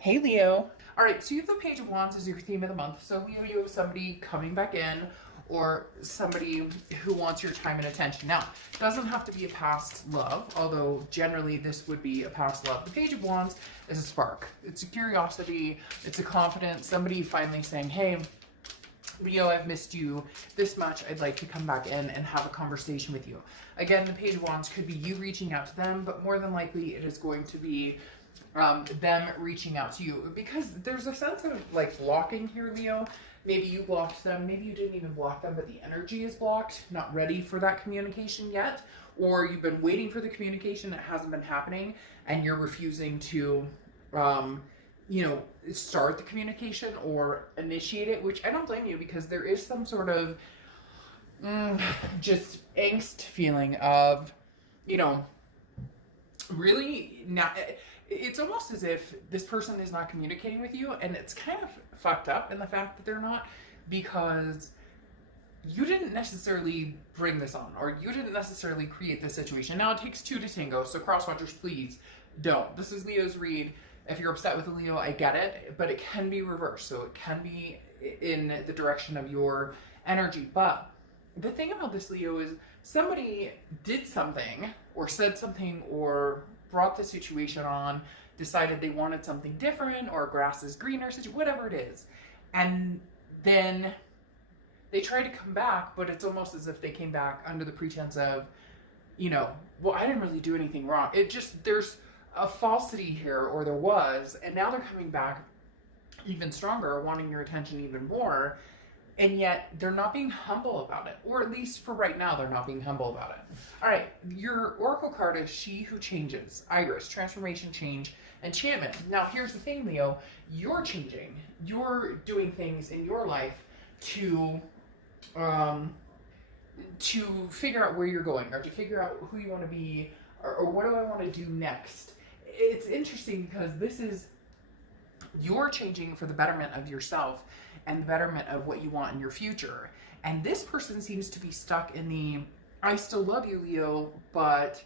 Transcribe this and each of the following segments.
Hey Leo. All right, so you have the Page of Wands as your theme of the month. So Leo, you have somebody coming back in or somebody who wants your time and attention. Now, it doesn't have to be a past love, although generally this would be a past love. The Page of Wands is a spark. It's a curiosity. It's a confidence. Somebody finally saying, hey, Leo, I've missed you this much. I'd like to come back in and have a conversation with you. Again, the Page of Wands could be you reaching out to them, but more than likely it is going to be them reaching out to you, because there's a sense of like blocking here, Leo. Maybe you blocked them, maybe you didn't even block them, but the energy is blocked, not ready for that communication yet, or you've been waiting for the communication that hasn't been happening and you're refusing to start the communication or initiate it, which I don't blame you, because there is some sort of just angst feeling of, really not. It's almost as if this person is not communicating with you, and it's kind of fucked up in the fact that they're not, because you didn't necessarily bring this on, or you didn't necessarily create this situation. Now, it takes two to tango, so crosswatchers, please don't. This is Leo's read. If you're upset with a Leo, I get it, but it can be reversed, so it can be in the direction of your energy. But the thing about this, Leo, is somebody did something or said something or brought the situation on, decided they wanted something different, or grass is greener, whatever it is. And then they try to come back, but it's almost as if they came back under the pretense of, well, I didn't really do anything wrong. There's a falsity here, or there was, and now they're coming back even stronger, wanting your attention even more. And yet they're not being humble about it, or at least for right now, they're not being humble about it. All right, your oracle card is She Who Changes, Iris, transformation, change, enchantment. Now, here's the thing, Leo, you're changing. You're doing things in your life to figure out where you're going, or to figure out who you want to be, or what do I want to do next. It's interesting because this is, you're changing for the betterment of yourself and the betterment of what you want in your future. And this person seems to be stuck in the, I still love you, Leo, but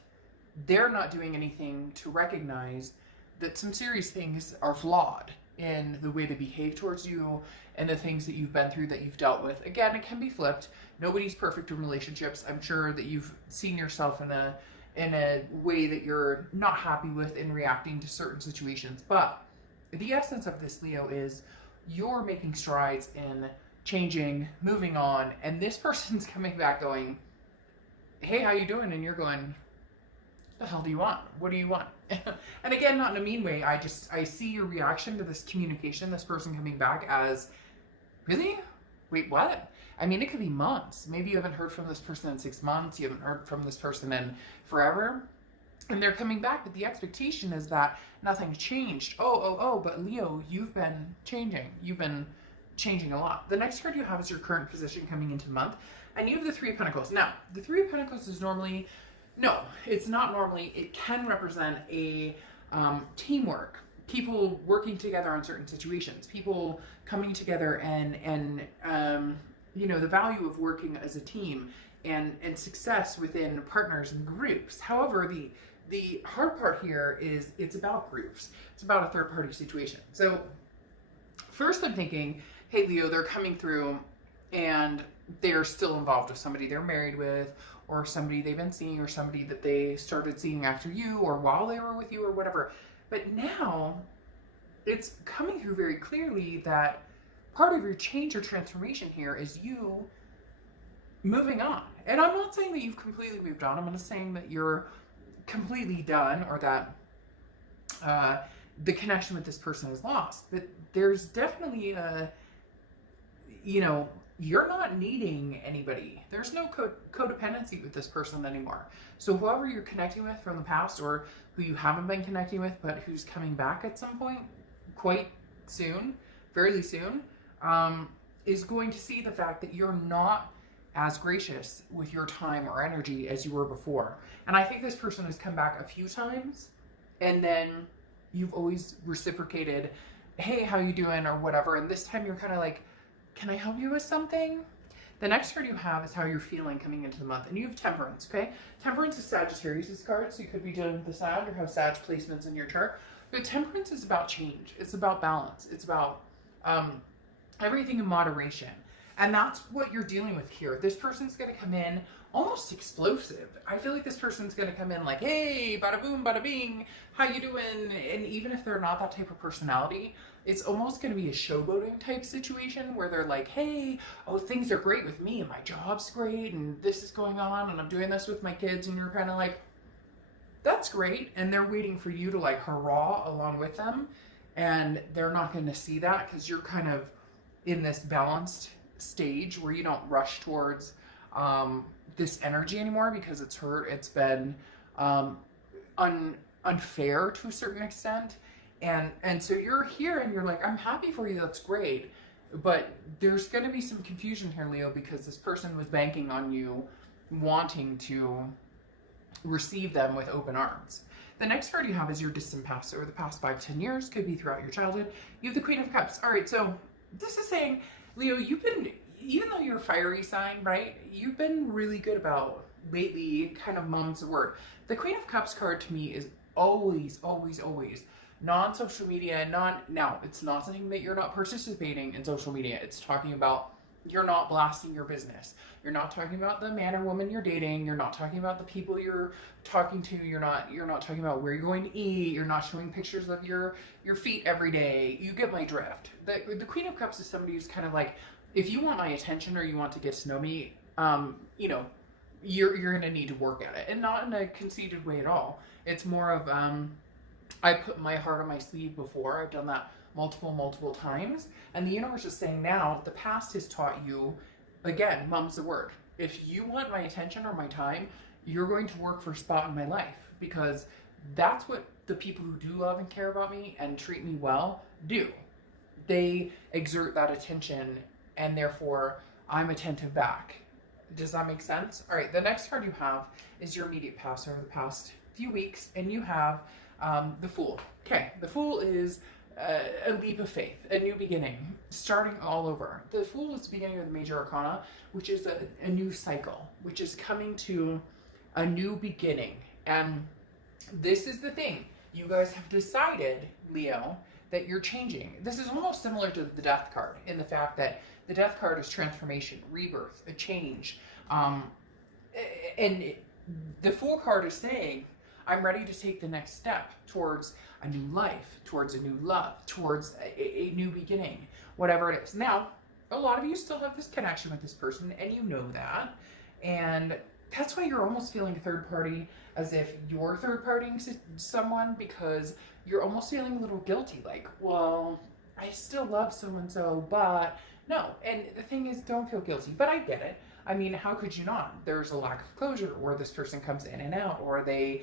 they're not doing anything to recognize that some serious things are flawed in the way they behave towards you and the things that you've been through, that you've dealt with. Again, it can be flipped. Nobody's perfect in relationships. I'm sure that you've seen yourself in a way that you're not happy with in reacting to certain situations. But the essence of this, Leo, is you're making strides in changing, moving on, and this person's coming back going, hey, how you doing? And you're going, the hell do you want? What do you want? And again, not in a mean way. I see your reaction to this communication, this person coming back as, really? Wait, what? I mean, it could be months. Maybe you haven't heard from this person in 6 months. You haven't heard from this person in forever. And they're coming back, but the expectation is that nothing's changed. But Leo, you've been changing. You've been changing a lot. The next card you have is your current position coming into the month, and you have the Three of Pentacles. Now, the Three of Pentacles is normally, no, it's not normally, it can represent a teamwork. People working together on certain situations. People coming together and the value of working as a team and success within partners and groups. However, the hard part here is it's about groups. It's about a third party situation. So first I'm thinking, hey Leo, they're coming through and they're still involved with somebody they're married with, or somebody they've been seeing, or somebody that they started seeing after you or while they were with you or whatever. But now it's coming through very clearly that part of your change or transformation here is you moving on. And I'm not saying that you've completely moved on. I'm not saying that you're completely done, or that the connection with this person is lost. But there's definitely you're not needing anybody. There's no codependency with this person anymore. So whoever you're connecting with from the past, or who you haven't been connecting with, but who's coming back at some point, quite soon, fairly soon, is going to see the fact that you're not as gracious with your time or energy as you were before. And I think this person has come back a few times, and then you've always reciprocated, hey, how you doing, or whatever. And this time you're kind of like, can I help you with something? The next card you have is how you're feeling coming into the month. And you have Temperance, okay? Temperance is Sagittarius' card, so you could be dealing with the Sag or have Sag placements in your chart. But temperance is about change. It's about balance. It's about everything in moderation. And that's what you're dealing with here. This person's going to come in almost explosive. I feel like this person's going to come in like, hey, bada boom, bada bing, how you doing? And even if they're not that type of personality, it's almost going to be a showboating type situation where they're like, hey, oh, things are great with me and my job's great and this is going on and I'm doing this with my kids. And you're kind of like, that's great. And they're waiting for you to like hurrah along with them. And they're not going to see that because you're kind of in this balanced stage where you don't rush towards this energy anymore because it's hurt. It's been unfair to a certain extent. And so you're here and you're like, I'm happy for you. That's great. But there's going to be some confusion here, Leo, because this person was banking on you wanting to receive them with open arms. The next card you have is your distant past over the past 5-10 years. Could be throughout your childhood. You have the Queen of Cups. All right, so this is saying, Leo, you've been, even though you're a fiery sign, right? You've been really good about lately, kind of mum's the word. The Queen of Cups card to me is always, always, always non-social media, now it's not saying that you're not participating in social media. It's talking about you're not blasting your business. You're not talking about the man or woman you're dating. You're not talking about the people you're talking to. You're not talking about where you're going to eat. You're not showing pictures of your feet every day. You get my drift. The Queen of Cups is somebody who's kind of like, if you want my attention or you want to get to know me, you know, you're gonna need to work at it, and not in a conceited way at all. It's more of I put my heart on my sleeve before. I've done that multiple times. And the universe is saying now, the past has taught you, again, mum's the word. If you want my attention or my time, you're going to work for a spot in my life, because that's what the people who do love and care about me and treat me well do. They exert that attention and therefore I'm attentive back. Does that make sense? All right, the next card you have is your immediate past over the past few weeks, and you have the Fool. Okay, the Fool is a leap of faith, a new beginning, starting all over. The Fool is the beginning of the major arcana, which is a new cycle, which is coming to a new beginning. And this is the thing. You guys have decided, Leo, that you're changing. This is almost similar to the Death card in the fact that the Death card is transformation, rebirth, a change. And the Fool card is saying, I'm ready to take the next step towards a new life, towards a new love, towards a new beginning, whatever it is. Now, a lot of you still have this connection with this person, and you know that. And that's why you're almost feeling third party, as if you're third partying someone, because you're almost feeling a little guilty. Like, well, I still love so-and-so, but no. And the thing is, don't feel guilty. But I get it. I mean, how could you not? There's a lack of closure, or this person comes in and out, or they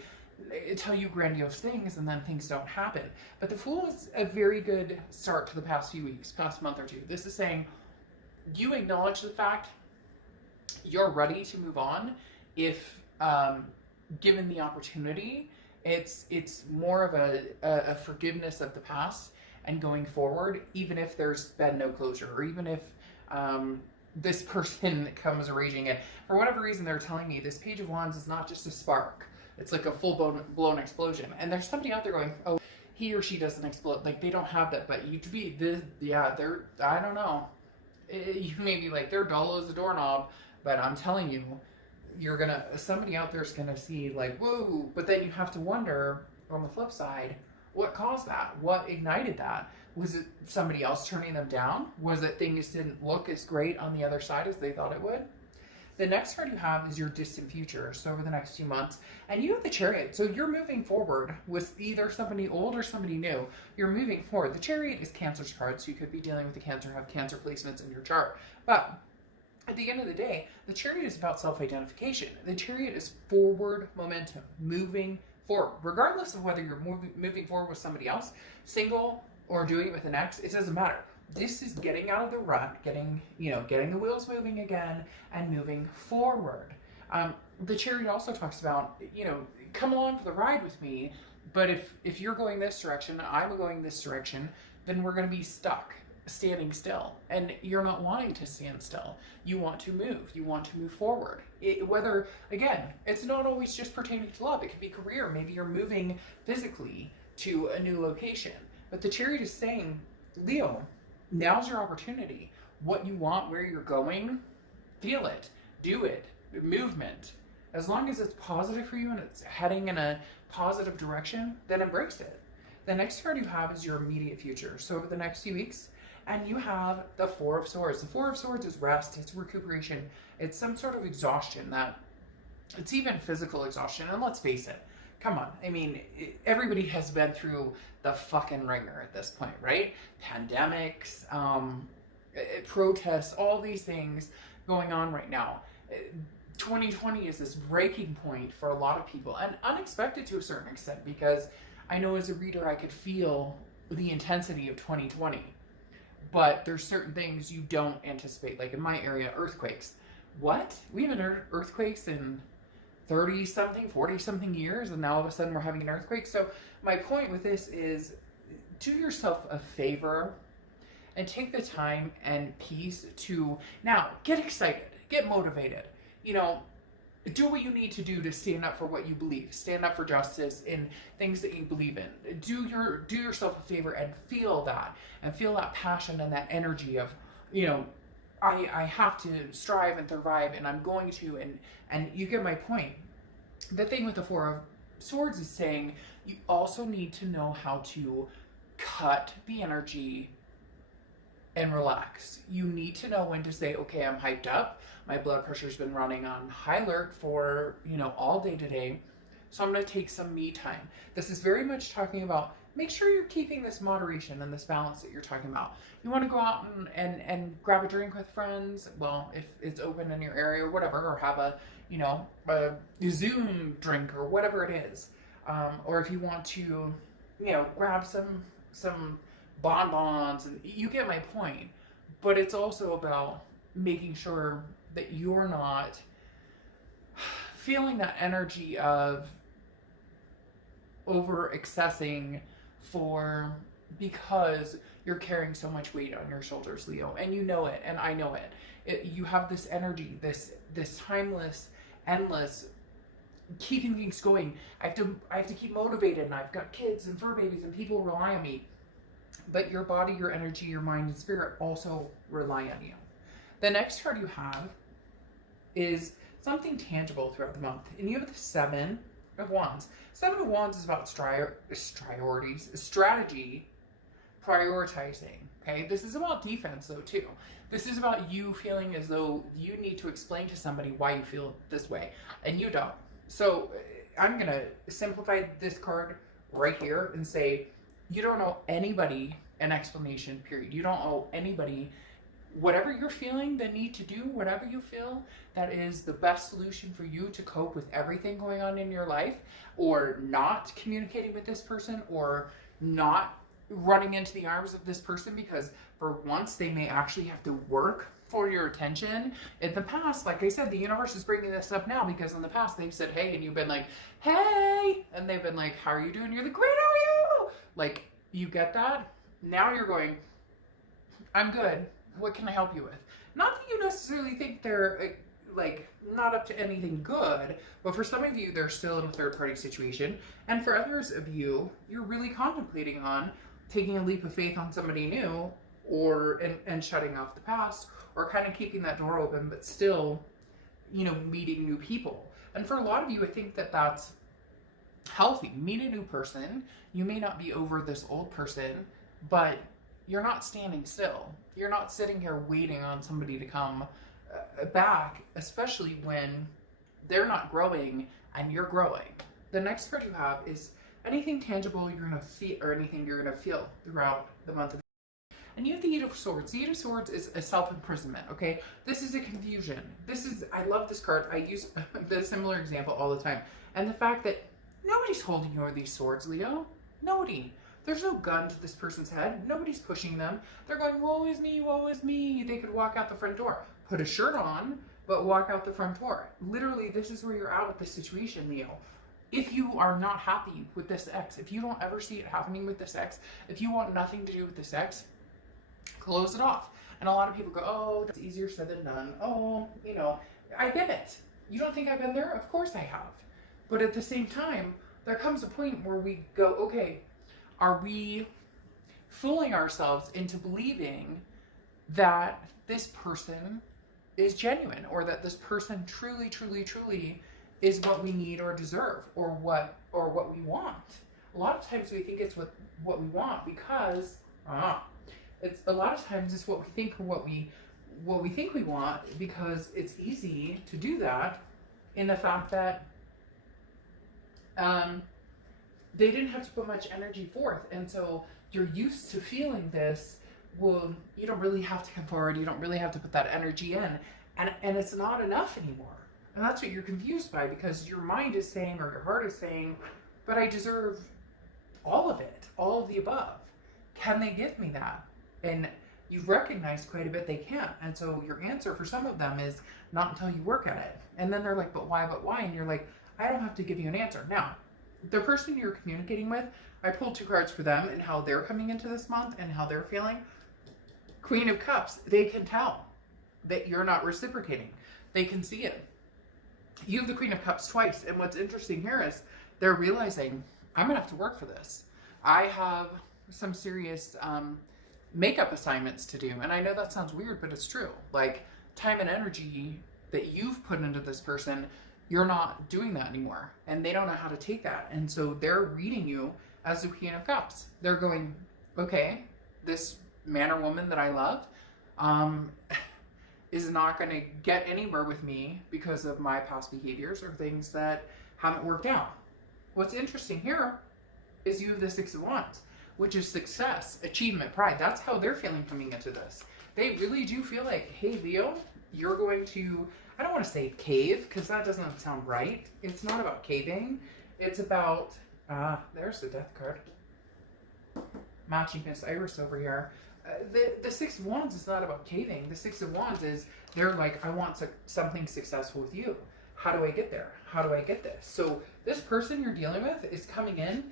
tell you grandiose things and then things don't happen. But the Fool is a very good start to the past few weeks, past month or two. This is saying you acknowledge the fact you're ready to move on if given the opportunity. It's more of a forgiveness of the past and going forward, even if there's been no closure, or even if this person comes raging in. For whatever reason, they're telling me this Page of Wands is not just a spark. It's like a full-blown explosion. And there's somebody out there going, oh, he or she doesn't explode. Like, they don't have that. But you to be this, yeah, they're, I don't know. You may be like, they're dull as a doorknob. But I'm telling you, somebody out there is going to see like, whoa. But then you have to wonder, on the flip side, what caused that? What ignited that? Was it somebody else turning them down? Was it things didn't look as great on the other side as they thought it would? The next card you have is your distant future, so over the next few months. And you have the Chariot, so you're moving forward with either somebody old or somebody new. You're moving forward. The Chariot is Cancer's card, so you could be dealing with the Cancer, have Cancer placements in your chart. But at the end of the day, the Chariot is about self-identification. The Chariot is forward momentum, moving forward. Regardless of whether you're moving forward with somebody else, single, or doing it with an ex, it doesn't matter. This is getting out of the rut, getting the wheels moving again and moving forward. The Chariot also talks about, come along for the ride with me, but if you're going this direction, I'm going this direction, then we're going to be stuck, standing still. And you're not wanting to stand still. You want to move. You want to move forward. Again, it's not always just pertaining to love. It could be career. Maybe you're moving physically to a new location. But the Chariot is saying, Leo, now's your opportunity. What you want, where you're going, feel it, do it, movement. As long as it's positive for you and it's heading in a positive direction, then embrace it. The next card you have is your immediate future. So over the next few weeks, and you have the Four of Swords. The Four of Swords is rest, it's recuperation, it's some sort of exhaustion, that it's even physical exhaustion. And let's face it, come on. I mean, everybody has been through the fucking ringer at this point, right? Pandemics, protests, all these things going on right now. 2020 is this breaking point for a lot of people, and unexpected to a certain extent, because I know as a reader I could feel the intensity of 2020. But there's certain things you don't anticipate. Like in my area, earthquakes. What? We haven't heard earthquakes in 30-something, 40-something years, and now all of a sudden we're having an earthquake. So my point with this is, do yourself a favor and take the time and peace to now get excited, get motivated. You know, do what you need to do to stand up for what you believe. Stand up for justice in things that you believe in. Do yourself a favor and feel that passion and that energy of, you know, I have to strive and survive, and I'm going to, and you get my point. The thing with the Four of Swords is saying you also need to know how to cut the energy and relax. You need to know when to say, okay, I'm hyped up. My blood pressure's been running on high alert for, you know, all day today. So I'm going to take some me time. This is very much talking about, make sure you're keeping this moderation and this balance that you're talking about. You want to go out and grab a drink with friends. Well, if it's open in your area or whatever, or have a, you know, a Zoom drink or whatever it is. Or if you want to, you know, grab some bonbons, and you get my point. But it's also about making sure that you're not feeling that energy of over accessing because you're carrying so much weight on your shoulders, Leo, and you know it, and I know it. You have this energy, this timeless, endless, keeping things going. I have to keep motivated, and I've got kids and fur babies, and people rely on me. But your body, your energy, your mind, and spirit also rely on you. The next card you have is something tangible throughout the month. And you have the Seven of Wands. Seven of Wands is about strategy, prioritizing. Okay, this is about defense though too. This is about you feeling as though you need to explain to somebody why you feel this way, and you don't. So I'm gonna simplify this card right here and say, you don't owe anybody an explanation, period. You don't owe anybody. Whatever you're feeling the need to do, whatever you feel that is the best solution for you to cope with everything going on in your life, or not communicating with this person, or not running into the arms of this person because for once they may actually have to work for your attention. In the past, like I said, the universe is bringing this up now because in the past they've said, hey, and you've been like, hey, and they've been like, how are you doing? You're like, great, how are you? Like, you get that? Now you're going, I'm good. What can I help you with? Not that you necessarily think they're like not up to anything good, but for some of you, they're still in a third party situation. And for others of you, you're really contemplating on taking a leap of faith on somebody new, or and shutting off the past, or kind of keeping that door open, but still, you know, meeting new people. And for a lot of you, I think that that's healthy. Meet a new person. You may not be over this old person, but you're not standing still. You're not sitting here waiting on somebody to come back, especially when they're not growing and you're growing. The next card you have is anything tangible you're going to feel, or anything you're going to feel throughout the month of. And you have the Eight of Swords. The Eight of Swords is a self-imprisonment, okay? This is a confusion. I love this card. I use the similar example all the time. And the fact that nobody's holding you with these swords, Leo. Nobody. There's no gun to this person's head. Nobody's pushing them. They're going, woe is me, woe is me. They could walk out the front door. Put a shirt on, but walk out the front door. Literally, this is where you're at with this situation, Leo. If you are not happy with this ex, if you don't ever see it happening with this ex, if you want nothing to do with this ex, close it off. And a lot of people go, oh, that's easier said than done. Oh, you know, I get it. You don't think I've been there? Of course I have. But at the same time, there comes a point where we go, okay, are we fooling ourselves into believing that this person is genuine, or that this person truly, truly, truly is what we need or deserve, or what we want? A lot of times we think it's what we want because it's a lot of times it's what we think, or what we think we want, because it's easy to do that in the fact that they didn't have to put much energy forth, and so you're used to feeling this. Well, you don't really have to come forward, you don't really have to put that energy in, and it's not enough anymore. And that's what you're confused by, because your mind is saying, or your heart is saying, but I deserve all of it, all of the above. Can they give me that? And you've recognized quite a bit they can't. And so your answer for some of them is not until you work at it. And then they're like, but why? And you're like, I don't have to give you an answer. Now, the person you're communicating with, I pulled 2 cards for them and how they're coming into this month and how they're feeling. Queen of Cups, they can tell that you're not reciprocating. They can see it. You have the Queen of Cups twice. And what's interesting here is they're realizing, I'm going to have to work for this. I have some serious makeup assignments to do. And I know that sounds weird, but it's true. Like, time and energy that you've put into this person, you're not doing that anymore. And they don't know how to take that. And so they're reading you as the Queen of Cups. They're going, okay, this man or woman that I love is not going to get anywhere with me because of my past behaviors or things that haven't worked out. What's interesting here is you have the 6 of Wands, which is success, achievement, pride. That's how they're feeling coming into this. They really do feel like, hey, Leo, you're going to, I don't want to say cave, because that doesn't sound right. It's not about caving. It's about, there's the Death card. Matching Miss Iris over here. The 6 of Wands is not about caving. The 6 of Wands is, they're like, I want something successful with you. How do I get there? How do I get this? So this person you're dealing with is coming in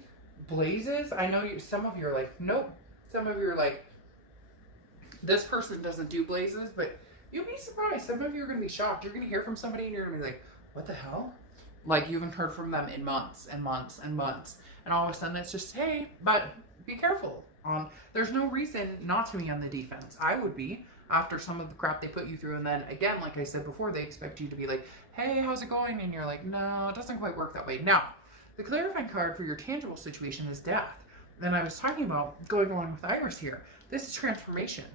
blazes. I know some of you are like, nope. Some of you are like, this person doesn't do blazes, but you'll be surprised. Some of you are going to be shocked. You're going to hear from somebody and you're going to be like, what the hell? Like, you haven't heard from them in months and months and months. And all of a sudden it's just, hey, but be careful. There's no reason not to be on the defense. I would be, after some of the crap they put you through. And then again, like I said before, they expect you to be like, hey, how's it going? And you're like, no, it doesn't quite work that way. Now, the clarifying card for your tangible situation is death. And I was talking about going along with Iris here. This is transformation,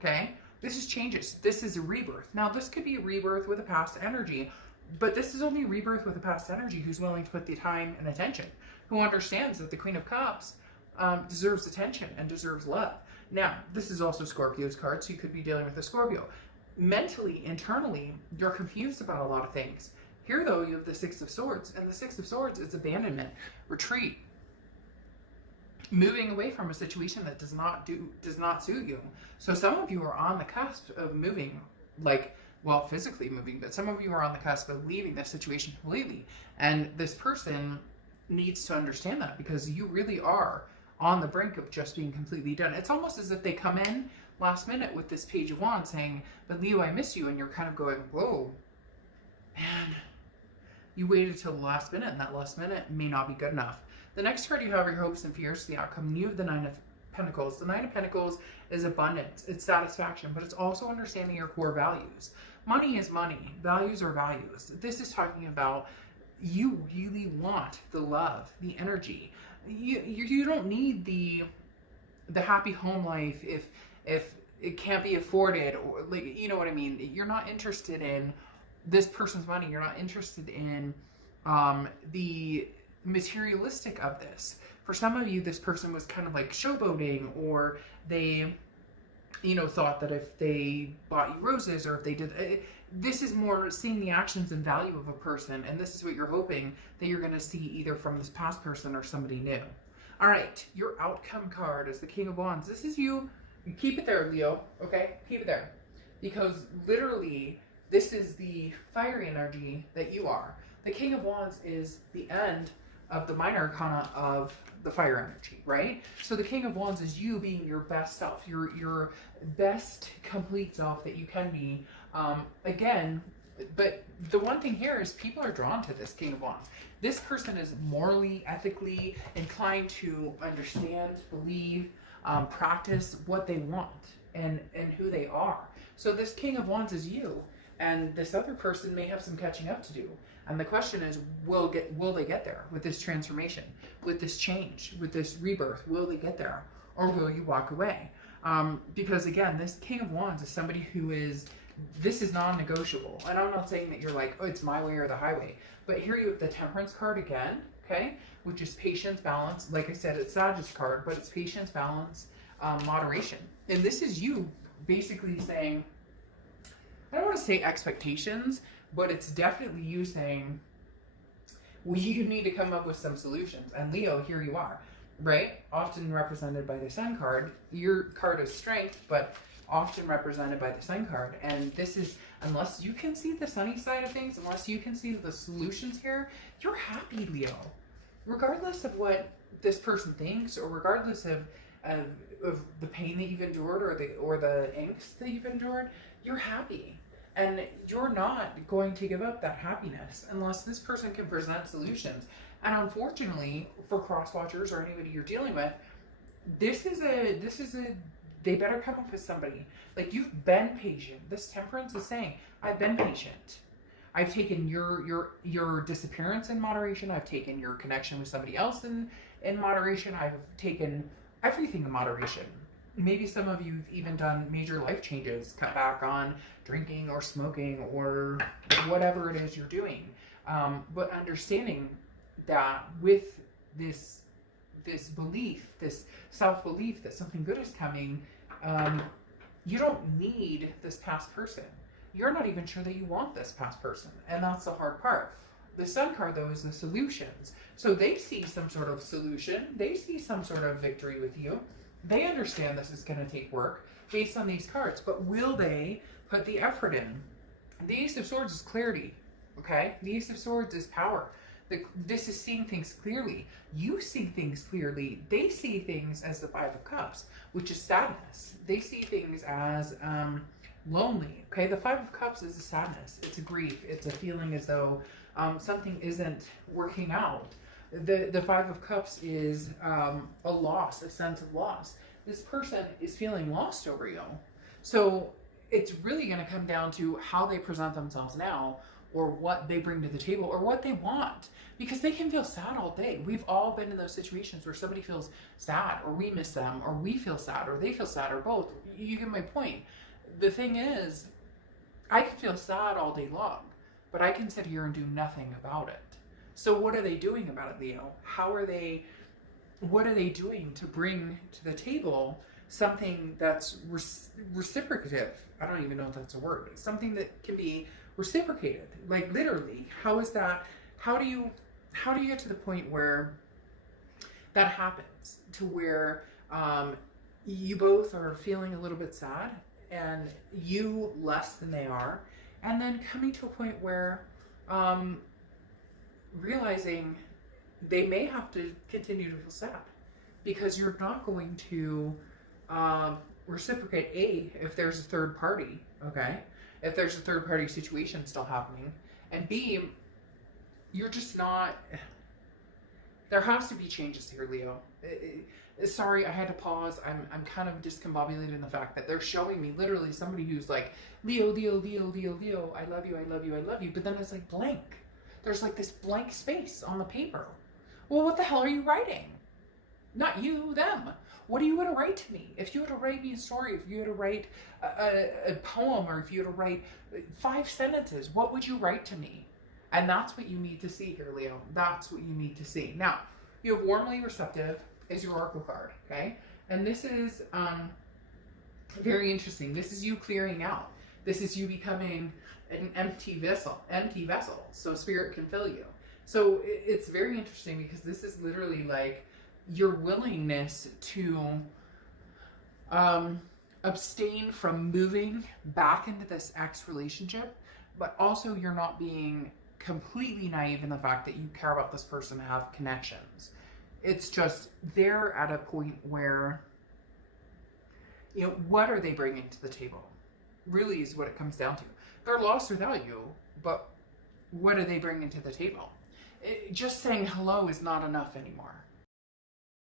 okay? This is changes. This is a rebirth. Now, this could be a rebirth with a past energy, but this is only a rebirth with a past energy who's willing to put the time and attention, who understands that the Queen of Cups deserves attention and deserves love. Now, this is also Scorpio's card, so you could be dealing with a Scorpio. Mentally, internally, you're confused about a lot of things. Here, though, you have the 6 of Swords, and the 6 of Swords is abandonment, retreat, moving away from a situation that does not suit you. So some of you are on the cusp of moving, like, well, physically moving, but some of you are on the cusp of leaving this situation completely. And this person needs to understand that, because you really are on the brink of just being completely done. It's almost as if they come in last minute with this Page of Wands saying, but Leo, I miss you. And you're kind of going, whoa, man, you waited till the last minute, and that last minute may not be good enough. The next card you have are your hopes and fears, the outcome. You have the 9 of Pentacles. The 9 of Pentacles is abundance. It's satisfaction, but it's also understanding your core values. Money is money. Values are values. This is talking about you really want the love, the energy. You don't need the happy home life if it can't be afforded, or, like, you know what I mean. You're not interested in this person's money. You're not interested in the materialistic of this. For some of you, this person was kind of like showboating, or they, you know, thought that if they bought you roses, or if they did, this is more seeing the actions and value of a person. And this is what you're hoping that you're going to see either from this past person or somebody new. All right. Your outcome card is the King of Wands. This is you. Keep it there, Leo. Okay. Keep it there, because literally this is the fiery energy that you are. The King of Wands is the end of the minor arcana of the fire energy, right? So the King of Wands is you being your best self, your best complete self that you can be. Again, But the one thing here is people are drawn to this King of Wands. This person is morally, ethically inclined to understand, believe, practice what they want and who they are. So this King of Wands is you, and this other person may have some catching up to do. And the question is, will they get there with this transformation, with this change, with this rebirth? Will they get there, or will you walk away? Because again, this King of Wands is somebody who is, this is non-negotiable. And I'm not saying that you're like, oh, it's my way or the highway. But here you have the Temperance card again, okay? Which is patience, balance. Like I said, it's Sagittarius card, but it's patience, balance, moderation. And this is you basically saying, I don't want to say expectations, but it's definitely you saying, well, you need to come up with some solutions. And Leo, here you are, right? Often represented by the Sun card. Your card is strength, but often represented by the Sun card. And this is, unless you can see the sunny side of things, unless you can see the solutions here, you're happy, Leo. Regardless of what this person thinks, or regardless of the pain that you've endured, or the angst that you've endured, you're happy. And you're not going to give up that happiness unless this person can present solutions. And unfortunately, for cross-watchers or anybody you're dealing with, this is a they better come up with somebody. Like, you've been patient. This Temperance is saying, I've been patient. I've taken your disappearance in moderation. I've taken your connection with somebody else in moderation. I've taken everything in moderation. Maybe some of you've even done major life changes, cut back on drinking or smoking or whatever it is you're doing. But understanding that with this belief, this self-belief that something good is coming, you don't need this past person. You're not even sure that you want this past person. And that's the hard part. The Sun card, though, is the solutions. So they see some sort of solution. They see some sort of victory with you. They understand this is going to take work based on these cards. But will they put the effort in? The Ace of Swords is clarity. Okay? The Ace of Swords is power. This is seeing things clearly. You see things clearly. They see things as the Five of Cups, which is sadness. They see things as lonely. Okay, the Five of Cups is a sadness. It's a grief. It's a feeling as though something isn't working out. The Five of Cups is a loss, a sense of loss. This person is feeling lost over you. So it's really going to come down to how they present themselves now, or what they bring to the table, or what they want. Because they can feel sad all day. We've all been in those situations where somebody feels sad, or we miss them, or we feel sad, or they feel sad, or both. You get my point. The thing is, I can feel sad all day long, but I can sit here and do nothing about it. So what are they doing about it, Leo? What are they doing to bring to the table something that's reciprocative? I don't even know if that's a word. Something that can be reciprocated, like literally. How is that? How do you get to the point where that happens, to where you both are feeling a little bit sad, and you less than they are, and then coming to a point where realizing they may have to continue to feel sad because you're not going to reciprocate, if there's a third party, okay? If there's a third party situation still happening, and B, you're just not, there has to be changes here, Leo. Sorry, I had to pause. I'm kind of discombobulated in the fact that they're showing me literally somebody who's like, Leo, Leo, Leo, Leo, Leo, I love you, I love you, I love you. But then it's like blank. There's like this blank space on the paper. Well, what the hell are you writing? Not you, them. What are you going to write to me? If you were to write me a story, if you were to write a poem, or if you were to write 5 sentences, what would you write to me? And that's what you need to see here, Leo. That's what you need to see. Now, you have Warmly Receptive is your Oracle card, okay? And this is very interesting. This is you clearing out. This is you becoming an empty vessel, so Spirit can fill you. So it's very interesting because this is literally like your willingness to abstain from moving back into this ex relationship, but also you're not being completely naive in the fact that you care about this person and have connections. It's just they're at a point where, you know, what are they bringing to the table? Really is what it comes down to. They're lost without you. but what are they bringing to the table? Just saying hello is not enough anymore.